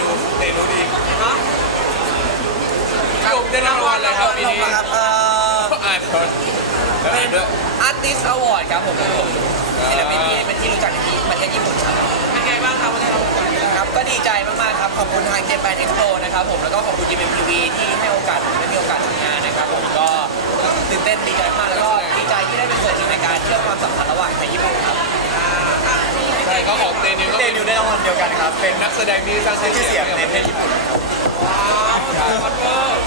ดูเตดูดีฮะพี่โอมได้รางวัลอะไรครับปีนี้ครับเอ่ออ่านก่อนแล้วอ่านด้วย อาร์ติสอวอร์ดครับผมผมศิลปินที่เป็นที่รู้จักในประเทศญี่ปุ่นครับเป็นไงบ้างครับวันนี้เราโอกาสได้รับครับก็ดีใจมากๆครับขอบคุณทางเจแปนเอ็กโปนะครับผมแล้วก็ขอบคุณ GMTV ที่ให้โอกาสผมได้มีโอกาสทำงานนะครับ เดียวกันครับ เป็เป็นนนักแสดงที่สร้างชื่อชื่อเสีเสียยงงให้ในกับปประระเทเทศศญี่ญี่ปุ่ปุ่นนว้าวคอนเวอร์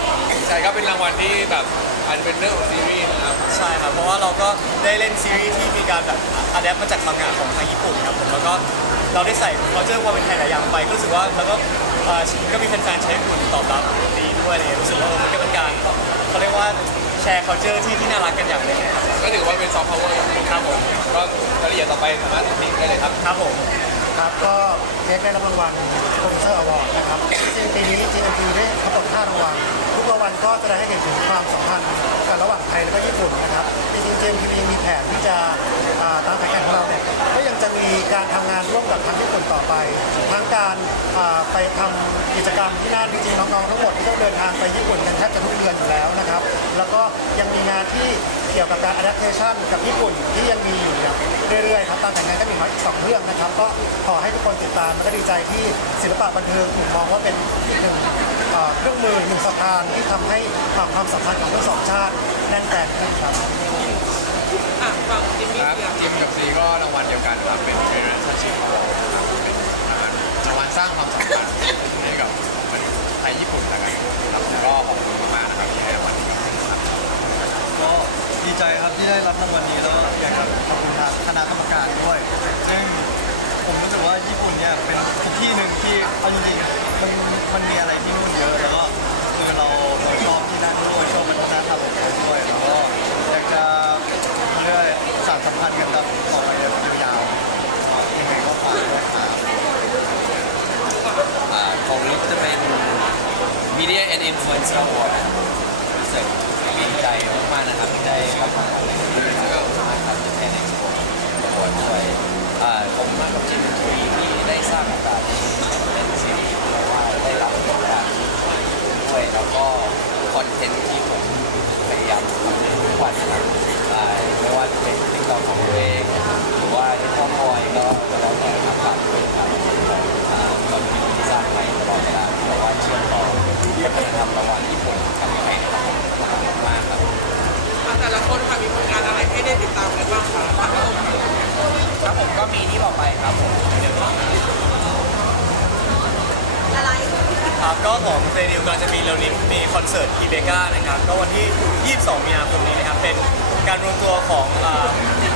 ใช่ก็เป็นรางวัลที่แบบอันเป็นเรื่องของซีรีส์นะครับใช่ครับเพราะว่าเราก็ได้เล่นซีรีส์ที่มีการแบบอัดแอปมาจากมังงะของทางญี่ปุ่นครับผมแล้วก็เราได้ใส่เขาเจอความเป็นไทยหลายอย่างไปก็รู้สึกว่าแล้วก็เอ่อก็มีแฟนๆใช้ญี่ปุ่นตอบรับดีด้วยอะไรเลยรู้สึกว่าเออมันก็เป็นการเขาเรียกว่าแชร์ culture ที่ที่น่ารักกันอย่างหนึงนะครับก็ถือว่าเป็นซอฟต์พาวเวอร์อย่างหนึ่งครับผมก็รายละเอียดต่อไปสามารถติดได้เลยครับครับผม ครับ ก็เค้กได้รับรางวัลโปรดิวเซอร์อวอร์ดนะครับจริงปีนี้ GMP ได้ทั้งหมด5รางวัลทุกรางวัลก็แสดงให้เห็นถึงความสัมพันธ์กันระหว่างไทยและก็ญี่ปุ่นนะครับจริงๆ GMP มีแผนที่จะตามแผนการของเราเนี่ยก็ยังจะมีการทำงานร่วมกับทางญี่ปุ่นต่อไป ทั้งการไปทำกิจกรรมที่นั่นจริงๆน้องๆทั้งหมดที่ต้องเดินทางไปญี่ปุ่นกันแทบจะทุกเดือนอยู่แล้วนะครับ แล้วก็ยังมีงานที่เกี่ยวกับการ adaptation กับญี่ปุ่นที่ยังมีอยู่ ครับตามแผนงานก็มีมาอีกสองเรื่องนะครับ ก็ขอให้ทุกคนติดตามแล้วก็ดีใจที่ศิลปะบันเทิงถูกมองว่าเป็นอีกหนึ่งเอ่อเครื่องมือหนึ่งสะพานที่ทำให้ความสัมพันธ์ของทั้งสองชาติแน่นแฟนขึ้นครับ อะฝั่งจิมมี่ครับเสียจิมกับซีก็รางวัลเดียวกันครับเป็น relationship award ครับเป็นรางวัลสร้างความสัมพันธ์ให้กับไทยญี่ปุ่นแล้วกันครับก็ขอบคุณมากๆนะครับที่ให้รางวัลนี้ครับ ก็ดีใจครับที่ได้รับรางวัลนี้แล้วอยากจะคุณทาง คณะกรรมการด้วย ซึ่งผมรู้สึกว่าญี่ปุ่นเนี่ยเป็นที่หนึ่งที่เอาจริงๆมันมันมีอะไรที่นู่นเยอะแล้วก็คือเราเราชอบที่นั่นด้วยชอบวัฒนธรรมของเขาด้วยแล้วก็อยากจะเรื่อยสานสัมพันธ์กันต่อต่อไปยาวๆยังไงก็ฝากด้วยครับอ่าของลิฟจะเป็น Media and Influencer Award ครับผมเดี๋ยวนี้ครับก็ของเรนิวกำลังจะมีเร็วนี้มีคอนเสิร์ตอีเบกานะครับก็วันที่ 22 มีนาคมนี้นะครับเป็นการรวมตัวของอ่า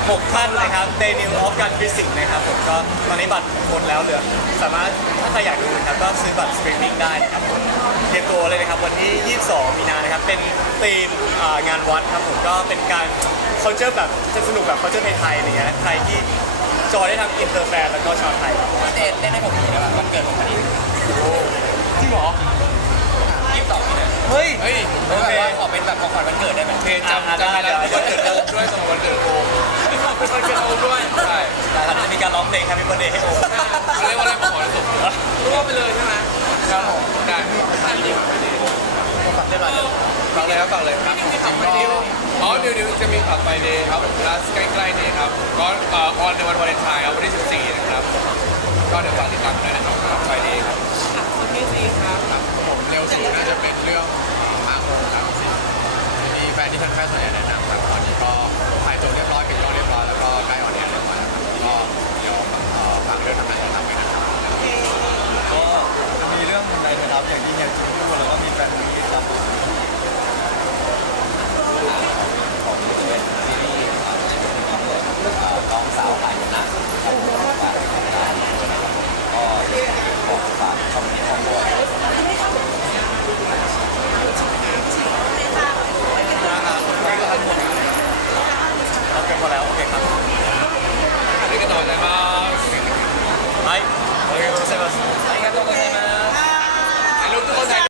หกท่านนะครับเตนิวออฟการฟิสิกนะครับผมก็ตอนนี้บัตรหมดแล้วเหลือสามารถถ้าใครอยากดูนะครับก็ซื้อบัตรสตรีมมิ่งได้นะครับผมเตรียมตัวเลยนะครับวันที่ 22 มีนานะครับเป็นธีมอ่างานวัดครับผมก็เป็นการ culture แบบจะสนุกแบบ culture ไทยๆอะไรเงี้ยใครที่ จอยได้ทั้งอินเตอร์แฟนแล้วก็ชาวไทยครับเต้นเต้นให้ผมดูได้ไหมวันเกิดผมพอดีจริงเหรอยี่สิบสองนี่เลยเฮ้ย เฮ้ยแล้วแบบว่าขอเป็นแบบของขวัญวันเกิดได้ไหมโอเคจำจำได้แล้ววันเกิดโอมด้วยสมวันเกิดโอมเป็นวันเกิดโอมด้วยใช่แต่เราจะมีการร้องเพลง Happy Birthday ให้โอม อ๋อเดี๋ยวเดี๋ยวจะมีขับไฟเดย์ครับผมล่าใกล้ๆนี้ครับก็เออนในวันวาเลนไทน์ครับวันที่14นะครับ ก็เดี๋ยวฝากติดตามด้วยนะครับขับไฟเดย์ครับ